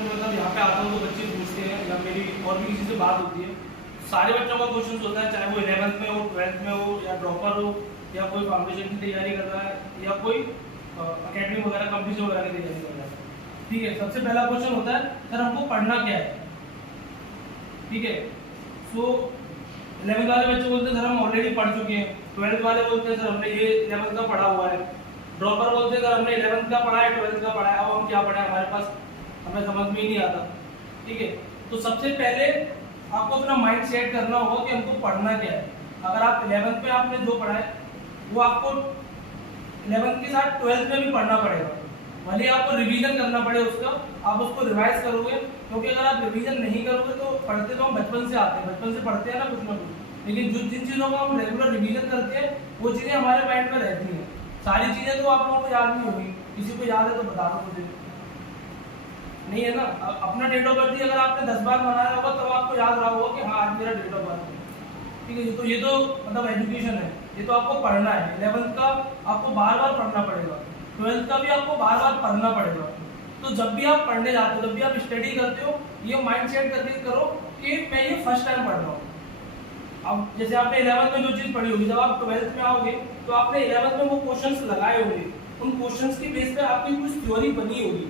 जब मतलब यहाँ पे आता हूँ तो बच्चे पूछते हैं या मेरी और भी किसी से बात होती है, सारे बच्चों का क्वेश्चन होता है, चाहे वो 11th में हो, 12th में हो, या ड्रॉपर हो, या कोई फाउंडेशन की तैयारी कर रहा है, या कोई अकेडमी वगैरह कंपटीशन वगैरह की तैयारी कर रहा है। ठीक है, सबसे पहला क्वेश्चन होता है सर हमको पढ़ना क्या है। ठीक है, सो 11th वाले बच्चे बोलते हैं सर हम ऑलरेडी पढ़ चुके हैं, 12th वाले बोलते हैं सर हमने ये 11th का पढ़ा हुआ है, ड्रॉपर बोलते हैं सर हमने 11th का पढ़ा है, 12th का पढ़ा है, अब हम क्या पढ़े, हमारे पास हमें समझ में ही नहीं आता। ठीक है, तो सबसे पहले आपको अपना माइंड सेट करना होगा कि हमको पढ़ना क्या है। अगर आप 11th में आपने जो पढ़ा है वो आपको 11th के साथ 12th में भी पढ़ना पड़ेगा, भले आपको रिवीजन करना पड़े उसका, आप उसको रिवाइज करोगे, क्योंकि अगर आप रिवीजन नहीं करोगे तो पढ़ते तो हम बचपन से आते हैं, बचपन से पढ़ते हैं ना कुछ ना कुछ, लेकिन जिन चीज़ों को हम रेगुलर रिवीजन करते हैं वो चीज़ें हमारे माइंड में रहती हैं। सारी चीज़ें तो आप लोगों को याद नहीं होगी, किसी को याद है तो बता दो मुझे, नहीं है ना। अपना डेट ऑफ बर्थ अगर आपने 10 बार मनाया होगा तब आपको याद रहा होगा कि हाँ आज मेरा डेट ऑफ बर्थ है। ठीक है, ये तो मतलब एजुकेशन है, ये तो आपको पढ़ना है। 11th का आपको बार बार पढ़ना पड़ेगा, 12th का भी आपको बार बार पढ़ना पड़ेगा। तो जब भी आप पढ़ने जाते हो, जब भी आप स्टडी करते हो, ये माइंड सेट करके करो कि मैं ये फर्स्ट टाइम पढ़ रहा हूँ। अब जैसे आपने 11th में जो चीज़ पढ़ी होगी, जब आप 12th में आओगे तो आपने 11th में वो क्वेश्चंस लगाए होंगे, उन क्वेश्चंस की बेस पे आपकी कुछ थ्योरी बनी होगी,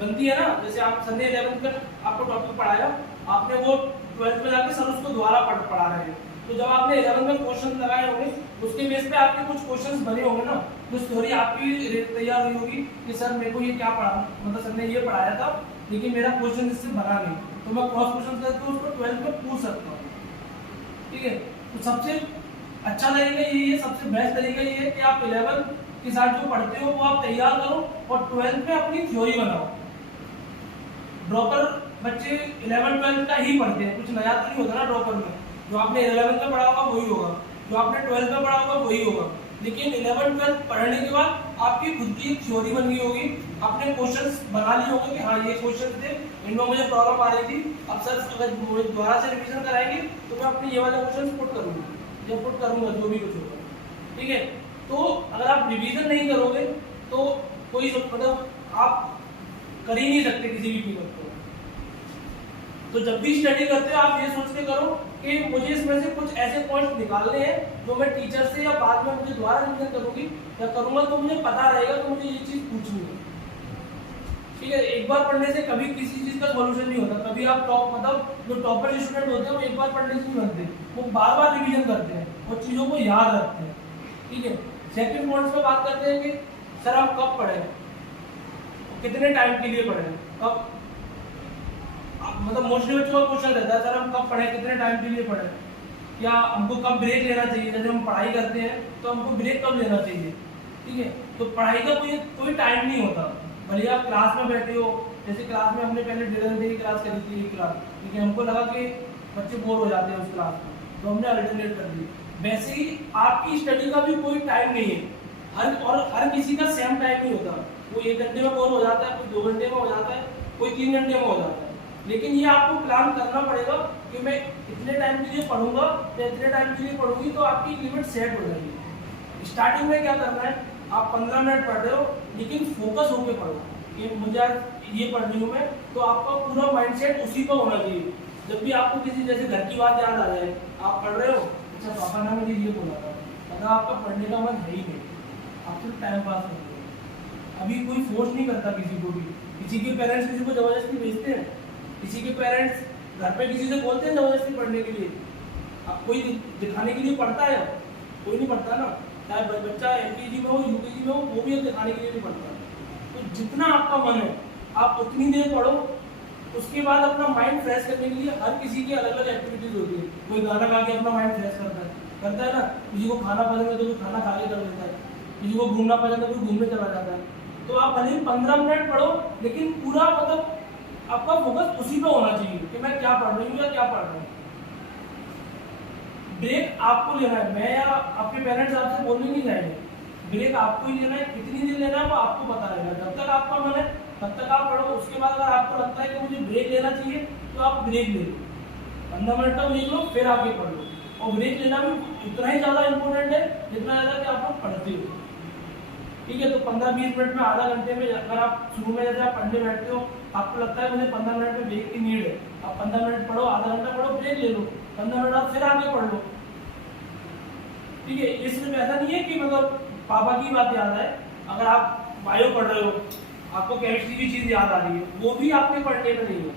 बनती है ना। जैसे आप सर ने 11th का आपको टॉपिक पढ़ाया, आपने वो 12th में जाके सर उसको दोबारा पढ़ा रहे हैं, तो जब आपने 11th में क्वेश्चन लगाए होंगे उसके बेस पे आपके कुछ क्वेश्चंस बने होंगे ना, कुछ थ्योरी आपकी तैयार हुई होगी कि सर मेरे को ये क्या पढ़ा, मतलब सर ने ये पढ़ाया था लेकिन मेरा क्वेश्चन इससे बना नहीं, तो मैं क्रॉस क्वेश्चन करके उसको 12th में पूछ सकता हूँ। ठीक है, तो सबसे अच्छा तरीका यही है, सबसे बेस्ट तरीका ये है कि आप 11th के साथ जो पढ़ते हो वो आप तैयार करो और 12th में अपनी थ्योरी बनाओ। ड्रॉपर बच्चे 11th 12th का ही पढ़ते हैं, कुछ नया तो नहीं होता ना ड्रॉपर में, जो आपने 11th में पढ़ा होगा वही होगा, जो आपने 12th में पढ़ा होगा वही होगा, लेकिन 11th 12th पढ़ने के बाद आपकी खुद की एक थ्योरी बन गई होगी, आपने क्वेश्चंस बना लिए होंगे कि हाँ ये क्वेश्चन थे, इनमें मुझे प्रॉब्लम आ रही थी, अब सर अगर मुझे दोबारा से रिवीजन कराएंगे तो मैं अपने ये वाले क्वेश्चन पुट करूँगा या पुट करूँगा जो भी कुछ होगा। ठीक है, तो अगर आप रिवीजन नहीं करोगे तो कोई मतलब आप कर ही नहीं सकते किसी भी कीमत को। तो जब भी स्टडी करते हो आप ये सोच के करो कि मुझे इसमें से कुछ ऐसे पॉइंट्स निकालने हैं जो मैं टीचर से या बाद में मुझे दोबारा रिवीजन करूंगी या करूंगा तो मुझे पता रहेगा, तो मुझे ये चीज पूछनी है। ठीक है, एक बार पढ़ने से कभी किसी चीज का सॉल्यूशन नहीं होता। कभी आप टॉप मतलब जो टॉपर स्टूडेंट होते हैं वो एक बार पढ़ने से नहीं बनते, वो बार बार रिवीजन करते हैं और चीजों को याद रखते हैं। ठीक है, सेकंड पॉइंट पे बात करते हैं कि सर हम कब पढ़े, कितने टाइम के लिए पढ़े, कब, मतलब मोस्टली बच्चों का क्वेश्चन रहता है सर हम कब पढ़े, कितने टाइम के लिए पढ़े, या हमको कब ब्रेक लेना चाहिए, जैसे हम पढ़ाई करते हैं तो हमको ब्रेक कब लेना चाहिए। ठीक है, तो पढ़ाई का कोई टाइम नहीं होता, भले आप क्लास में बैठे हो, जैसे क्लास में हमने पहले 1.5 घंटे की क्लास करी थी एक क्लास, ठीक है, हमको लगा कि बच्चे बोर हो जाते हैं उस क्लास में तो हमने अल्टरनेट कर दी। वैसे ही आपकी स्टडी का भी कोई टाइम नहीं है, हर किसी का सेम टाइम नहीं होता, वो 1 घंटे में बोर हो जाता है, कोई 2 घंटे में हो जाता है, कोई 3 घंटे में हो जाता है। लेकिन ये आपको प्लान करना पड़ेगा कि मैं इतने टाइम के लिए पढ़ूंगा या इतने टाइम के लिए पढ़ूंगी, तो आपकी लिमिट सेट हो जाएगी। स्टार्टिंग में क्या करना है, आप 15 मिनट पढ़ रहे हो लेकिन फोकस होकर पढ़ो कि मुझे आज ये पढ़ रही हूँ मैं, तो आपका पूरा माइंडसेट उसी पर होना चाहिए। जब भी आपको किसी जैसे घर की बात याद आ जाए, आप पढ़ रहे हो, अच्छा पापा ने मुझे ये बोला था, अगर आपका पढ़ने का मन है ही नहीं, आप सिर्फ टाइम पास कर रहे हो। अभी कोई फोर्स नहीं करता किसी को भी, किसी के पेरेंट्स किसी को जबरदस्ती भेजते हैं, किसी के पेरेंट्स घर पे किसी से बोलते हैं जबरदस्ती पढ़ने के लिए, अब कोई दिखाने के लिए पढ़ता है, कोई नहीं पढ़ता ना, चाहे बच्चा LKG में हो UKG में हो, वो भी दिखाने के लिए नहीं पढ़ता। तो जितना आपका मन है आप उतनी देर पढ़ो, उसके बाद अपना माइंड फ्रेश करने के लिए हर किसी की अलग अलग एक्टिविटीज होती है। कोई गाना गा के अपना माइंड फ्रेश करता है ना, किसी को खाना पसंद है तो कोई खाना खा के कर लेता है, किसी को घूमना पसंद है कोई घूमने चला जाता है। तो आप भले ही 15 मिनट पढ़ो लेकिन पूरा मतलब आपका फोकस उसी पे होना चाहिए कि मैं क्या पढ़ रही हूँ या क्या पढ़ रहा हूँ। ब्रेक आपको लेना है, मैं या आपके पेरेंट्स आपसे बोलने नहीं जाएंगे, ब्रेक आपको ही लेना है, कितनी देर लेना है वो आपको पता रहेगा। जब तक आपका मन है तब तक आप पढ़ो, उसके बाद अगर आपको लगता है कि मुझे ब्रेक लेना चाहिए तो आप ब्रेक ले लो, 15 मिनट तक ब्रेक लो, फिर आगे पढ़ लो। और ब्रेक लेना भी उतना ही ज़्यादा इंपॉर्टेंट है जितना ज़्यादा कि आप लोग पढ़ते हो। ठीक है। तो 15-20 मिनट में, आधा घंटे में, अगर आप शुरू में जैसे आप पढ़ने बैठते हो, आपको लगता है मुझे 15 मिनट में ब्रेक की नीड है, आप 15 मिनट पढ़ो, आधा घंटा पढ़ो, ब्रेक ले लो, 15 मिनट आप फिर आगे पढ़ लो। ठीक है, इसमें ऐसा नहीं है कि मतलब पापा की बात याद है। अगर आप बायो पढ़ रहे हो, आपको केमिस्ट्री की चीज याद आ रही है, वो भी आपके पढ़ने में नहीं है,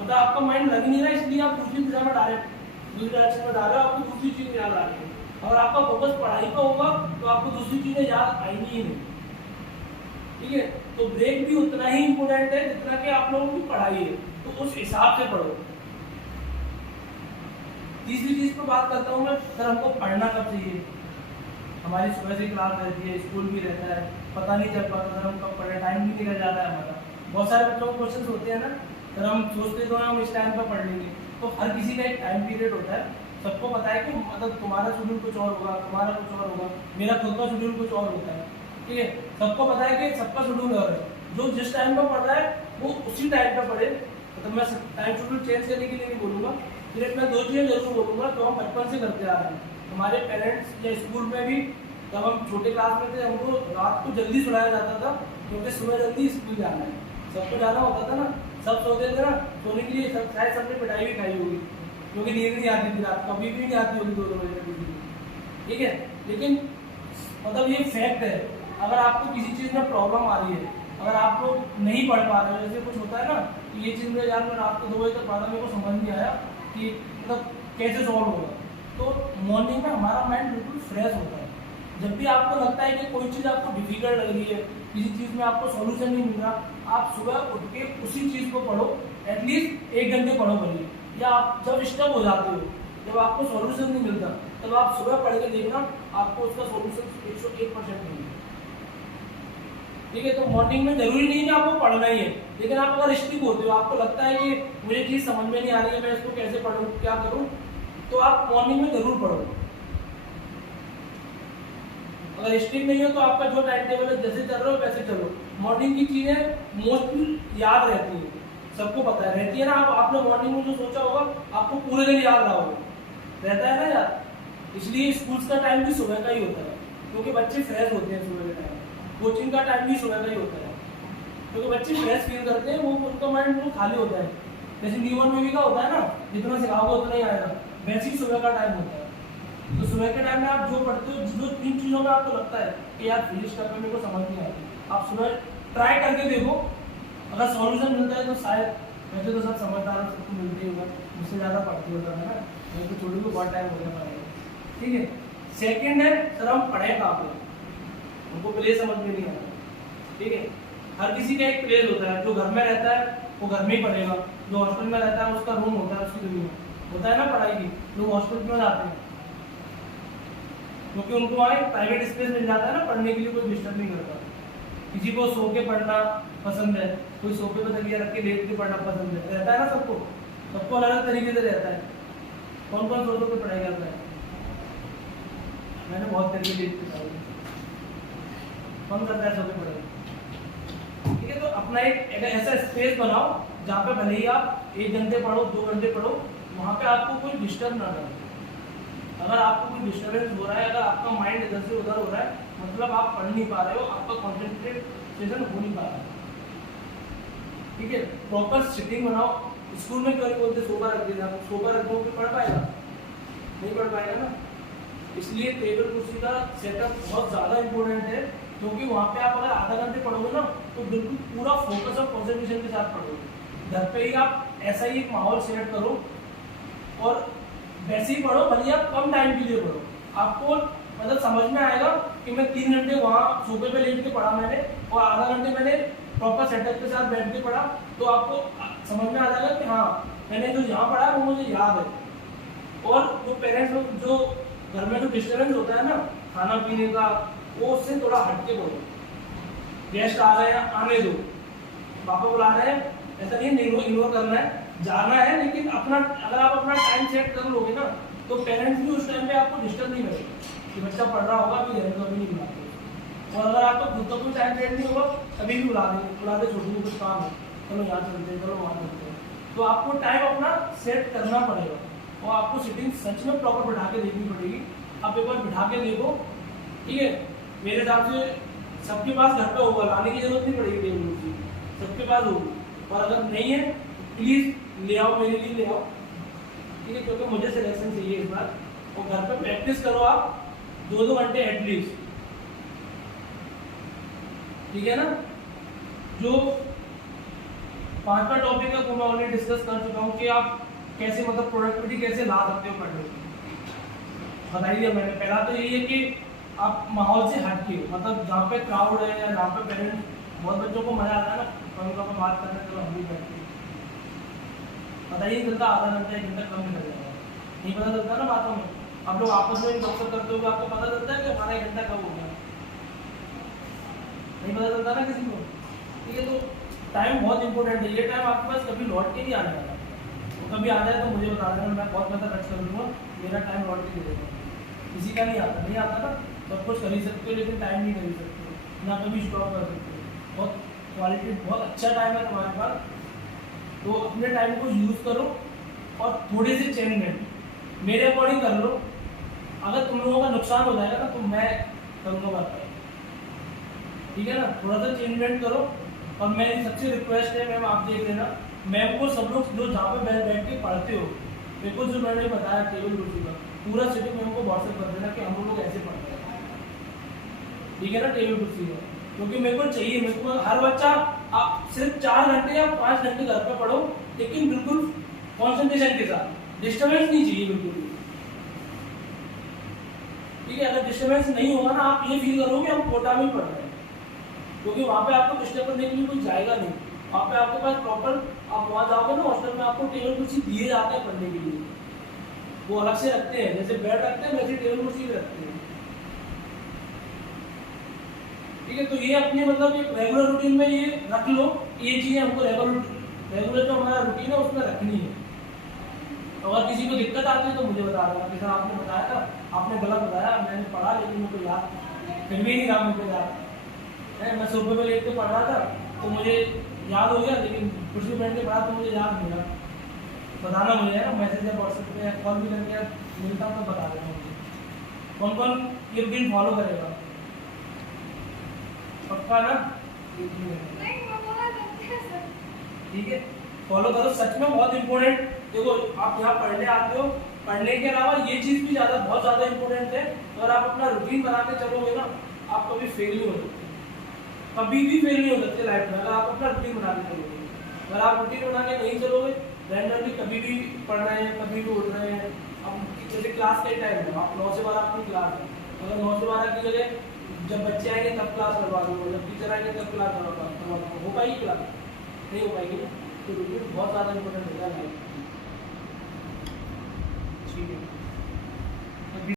मतलब आपका माइंड लग नहीं रहा, इसलिए आप दूसरी दिशा में दूसरी डायरेक्शन में डाल रहे हो, आपको दूसरी चीज याद आ रही है। अगर आपका फोकस पढ़ाई पर होगा तो आपको दूसरी चीजें याद आएंगी ही नहीं। ठीक है, तो ब्रेक भी उतना ही इंपोर्टेंट है जितना कि आप लोगों की पढ़ाई है, तो उस हिसाब से पढ़ो। तीसरी चीज पर बात करता हूँ मैं, सर हमको पढ़ना कब चाहिए। हमारी सुबह से क्लास रहती है, स्कूल भी रहता है, पता नहीं चल पाता सर हम कब पढ़े, टाइम भी निकल जाता है हमारा। बहुत सारे बच्चों को क्वेश्चन होते हैं ना, सर हम सोचते तो हम इस टाइम पर पढ़ लेंगे, तो हर किसी का एक टाइम पीरियड होता है। सबको पता है कि मतलब तुम्हारा शेड्यूल कुछ और होगा, तुम्हारा कुछ और होगा, मेरा खुद का शेड्यूल कुछ और होता है। ठीक है, सबको पता है कि सबका शेड्यूल और है, जो जिस टाइम पर पढ़ रहा है वो उसी टाइम पर पढ़े। मतलब मैं टाइम शेड्यूल चेंज करने के लिए नहीं बोलूँगा, सिर्फ मैं 2 चीज़ें जरूर बोलूँगा जो हम बचपन से करते आ रहे हैं। हमारे पेरेंट्स या स्कूल में भी जब हम छोटे क्लास में थे, हमको रात को जल्दी सुलाया जाता था क्योंकि सुबह जल्दी स्कूल जाना है, सबको जाना होता था ना, सब सोते थे ना, सोने के लिए शायद सबने पिटाई भी खाई होगी क्योंकि नींद नहीं आती थी रात, कभी भी नहीं आती होगी 2-2 बजे। ठीक है, लेकिन मतलब ये फैक्ट है, अगर आपको किसी चीज़ में प्रॉब्लम आ रही है, अगर आप लोग नहीं पढ़ पा रहे हो, जैसे कुछ होता है ना कि ये चीज़ में यार मैं रात को 2 बजे तक पढ़ा, मेरे को समझ नहीं आया कि मतलब कैसे सॉल्व होगा, तो मॉर्निंग में हमारा माइंड बिल्कुल फ्रेश होता है। जब भी आपको लगता है कि कोई चीज़ आपको डिफिकल्ट लग रही है, किसी चीज़ में आपको सॉल्यूशन नहीं मिल रहा, आप सुबह उठ के उसी चीज़ को पढ़ो, एटलीस्ट 1 घंटे पढ़ो भले, या आप जब स्टक हो जाते हो, जब आपको सॉल्यूशन नहीं मिलता, तब आप सुबह पढ़ के देखना, आपको उसका सॉल्यूशन 101% मिलेगा। ठीक है, तो मॉर्निंग में जरूरी नहीं है कि आपको पढ़ना ही है, लेकिन आप अगर स्टिक होते हो, आपको लगता है कि मुझे चीज़ समझ में नहीं आ रही है, मैं इसको कैसे पढ़ूँ, क्या करूँ, तो आप मॉर्निंग में जरूर पढ़ो। अगर स्टिक नहीं हो तो आपका जो टाइम टेबल है जैसे चल रहे हो वैसे चलो। मॉर्निंग की चीज़ें मोस्टली याद रहती है, सबको पता है, रहती है ना। आपने मॉर्निंग में जो सोचा होगा आपको पूरे दिन याद रहा होगा, रहता है ना यार। इसलिए स्कूल्स का टाइम भी सुबह का ही होता है, क्योंकि बच्चे फ्रेश होते हैं सुबह के टाइम। कोचिंग का टाइम भी सुबह का ही होता है, क्योंकि बच्चे फ्रेश फील करते हैं, वो उनका माइंड वो खाली होता है। जैसे न्यूबॉर्न बेबी का होता है ना, जितना सिखाओगे उतना ही आएगा, वैसे ही सुबह का टाइम होता है। तो सुबह के टाइम में आप जो पढ़ते हो, जो 3 चीज़ों में आपको लगता है कि यार फिजिक्स का मेरे को समझ नहीं आती, आप सुबह ट्राई करके देखो, अगर सॉल्यूशन मिलता है तो शायद, वैसे तो सब समझदार सबको मिलते ही होगा, मुझसे ज़्यादा पढ़ते होता है ना, मेरे को छोटी को बहुत टाइम हो गया पढ़ाई। ठीक है, सेकेंड है सर हम पढ़े कहाँ पे, हमको प्लेस समझ में नहीं आता। ठीक है, हर किसी का एक प्लेस होता है, जो घर में रहता है वो घर में ही पढ़ेगा, जो हॉस्टल में रहता है उसका रूम होता है, उसकी दुनिया होता है ना पढ़ाई की। लोग हॉस्टल में जाते हैं क्योंकि उनको वहाँ एक प्राइवेट स्पेस मिल जाता है ना, पढ़ने के लिए कोई डिस्टर्ब नहीं करता। किसी को सो के पढ़ना पसंद है, कोई सोफे पर तकिया रख के लेट के पढ़ना पसंद है, रहता है ना सबको, सबको अलग अलग तरीके से रहता है। कौन कौन सोफे पे पढ़ाई करता है? मैंने बहुत तरीके लेट के पढ़ाई, कौन करता है सोफे पढ़ाई? ठीक है, तो अपना एक ऐसा स्पेस बनाओ जहाँ पे भले ही आप 1 घंटे पढ़ो, 2 घंटे पढ़ो, वहाँ पे आपको कोई डिस्टर्ब ना करे। अगर आपको कोई डिस्टर्बेंस हो रहा है, अगर आपका माइंड इधर से उधर हो रहा है, मतलब आप पढ़ नहीं पा रहे हो, आपका कॉन्सेंट्रेशन हो नहीं पा रहा है। ठीक है, प्रॉपर सिटिंग बनाओ। स्कूल में क्यों नहीं बोलते सोफा रख देना, सोफा रख दो, पढ़ पाएगा? नहीं पढ़ पाएगा ना। इसलिए टेबल कुर्सी का सेटअप बहुत ज़्यादा इंपॉर्टेंट है, क्योंकि वहाँ पे आप अगर आधा घंटे पढ़ोगे ना, तो बिल्कुल पूरा फोकस और कॉन्सेंट्रेशन के साथ पढ़ोगे। घर पे ही आप ऐसा ही एक माहौल सेट करो और वैसे ही पढ़ो, भले आप कम टाइम के लिए पढ़ो, आपको मतलब समझ में आएगा कि मैं 3 घंटे वहाँ सोफे पे लेट के पढ़ा मैंने, और आधा घंटे मैंने प्रॉपर सेटअप के साथ बैठ के पढ़ा, तो आपको समझ में आ जाएगा कि हाँ मैंने जो यहाँ पढ़ा वो मुझे याद है। और जो पेरेंट्स लोग, जो घर में जो डिस्टर्बेंस होता है ना खाना पीने का, वो उससे थोड़ा हटके पढ़ो। गेस्ट आ रहे हैं, आने दो, पापा बुला रहे हैं, ऐसा नहीं इग्नोर करना है, जाना है, लेकिन अपना अगर आप अपना टाइम सेट कर लोगे ना, तो पेरेंट्स भी उस टाइम पे आपको डिस्टर्ब नहीं करेंगे कि बच्चा पढ़ रहा होगा, अभी रहने कभी नहीं बुलाते। और अगर आपका खुद का कोई टाइम सेट नहीं होगा, कभी भी बुला दे छोटी को कुछ काम है, चलो यहाँ चलते हैं, चलो वहाँ चलते हैं। तो आपको टाइम अपना सेट करना पड़ेगा, और आपको सिटिंग सच में प्रॉपर बिठा के देखनी पड़ेगी। आप एक बार बिठा के देखो, ठीक है। मेरे हिसाब से सबके पास घर पे होगा, लाने की जरूरत नहीं पड़ेगी टेबल कुर्सी, सबके पास होगी। और अगर नहीं है प्लीज ले आओ, मेरे लिए ले आओ, ठीक है, क्योंकि मुझे सिलेक्शन चाहिए इस बार। और घर पे प्रैक्टिस करो आप 2-2 घंटे एटलीस्ट, ठीक है ना। जो 5 टॉपिक है वो मैं ऑलरेडी डिस्कस कर चुका हूँ कि आप कैसे मतलब प्रोडक्टिविटी कैसे ला सकते हो पढ़ने की, बता ही दिया मैंने। पहला तो यही है कि आप माहौल से हट के, मतलब जहाँ पे क्राउड है या जहाँ पे पेरेंट्स, बहुत बच्चों को मजा आता है ना कभी कभी बात करने, चलो हम भी बैठते, पता ही नहीं चलता, आधा घंटा 1 घंटा कम निकल जाएगा, नहीं पता चलता ना बातों में। आप लोग आपस में डिस्कस करते हो, आपको पता चलता है कि हमारा 1 घंटा कब हो गया, नहीं पता चलता ना किसी को, ठीक है। तो टाइम बहुत इंपॉर्टेंट है, ये टाइम आपके पास कभी लौट के नहीं आने वाला, तो कभी आ जाए तो मुझे बता देना, मैं बहुत पैसा खर्च कर लूँगा, मेरा टाइम लौट के दे देगा। किसी का नहीं आता, नहीं आता ना, सब कुछ कर ही सकते हो लेकिन टाइम नहीं कर ही सकते हो, ना कभी स्टॉप कर सकते हो। बहुत क्वालिटी, बहुत अच्छा टाइम है तुम्हारे पास, तो अपने टाइम को यूज़ करो और थोड़े से चेंजमेंट मेरे अकॉर्डिंग कर लो। अगर तुम लोगों का नुकसान हो जाएगा ना तो मैं करूँगा बात, ठीक है ना। थोड़ा सा चेंजमेंट करो। और मेरी सबसे रिक्वेस्ट है मैम, आप देख लेना, मैम को सब लोग जो जहाँ पे बैठ के पढ़ते हो, मेरे को जो मैंने बताया टेबल कुर्सी का पूरा सेटिंग मैम को व्हाट्सएप कर देना कि हम लोग ऐसे पढ़ते हैं, ठीक है ना, टेबल कुर्सी का। क्योंकि मेरे को चाहिए, मेरे को हर बच्चा, आप सिर्फ 4 घंटे या 5 घंटे घर पे पढ़ो, लेकिन बिल्कुल कॉन्सेंट्रेशन के साथ, डिस्टर्बेंस नहीं चाहिए बिल्कुल भी, ठीक है। अगर डिस्टर्बेंस नहीं होगा ना, आप ये फील करोगे हम कोटा में ही पढ़ रहे हैं, क्योंकि वहाँ पे आपको डिस्टर्ब करने के लिए कुछ जाएगा नहीं। वहाँ पे आपके पास प्रॉपर, आप वहाँ जाओगे ना हॉस्टल में, आपको टेबल कुर्सी दिए जाते हैं पढ़ने के लिए, वो अलग से रखते हैं, जैसे बेड रखते हैं वैसे टेबल कुर्सी रखते हैं, ठीक है। तो ये अपने मतलब एक रेगुलर रूटीन में ये रख लो, ये चीज़ें हमको रेगुलर जो हमारा रूटीन है उसमें रखनी है। अगर किसी को दिक्कत आती है तो मुझे बता देना, जैसा आपने बताया था, आपने गलत बताया, मैंने पढ़ा लेकिन मुझे याद फिर भी नहीं रहा, मुझे याद है, मैं सुबह में लेट के पढ़ रहा था तो मुझे याद हो गया, लेकिन कुछ भी बैठ के पढ़ा तो मुझे याद नहीं रहा। बताना मुझे है ना, मैसेज या व्हाट्सएप पे कॉल भी करके मिलता हूँ तो बता देना मुझे कौन कौन ये रूटीन फॉलो करेगा, पक्का ना, ठीक है। फॉलो करो, सच में बहुत इंपॉर्टेंट। देखो आप यहाँ पढ़ने आते हो, पढ़ने के अलावा ये चीज़ भी बहुत ज़्यादा इंपॉर्टेंट है। अगर आप अपना रूटीन बना के चलोगे ना, आप कभी फेल नहीं हो सकते, कभी भी फेल नहीं हो सकते लाइफ में, अगर आप अपना रूटीन बना के चलोगे। अगर आप रूटीन बना के नहीं चलोगे, रैंडमली कभी भी पढ़ रहे हैं, कभी भी उठ रहे हैं। अब जैसे क्लास का टाइम है, आप 9 से 12 आपकी क्लास है, अगर 9 से 12 की जगह जब बच्चे आएंगे तब क्लास करवा दो, जब टीचर आएंगे तब क्लास करवा दो, हो पाएगी क्लास? नहीं हो पाएगी ना। तो रूटीन बहुत ज़्यादा इंपॉर्टेंट होता है लाइफ, ठीक है।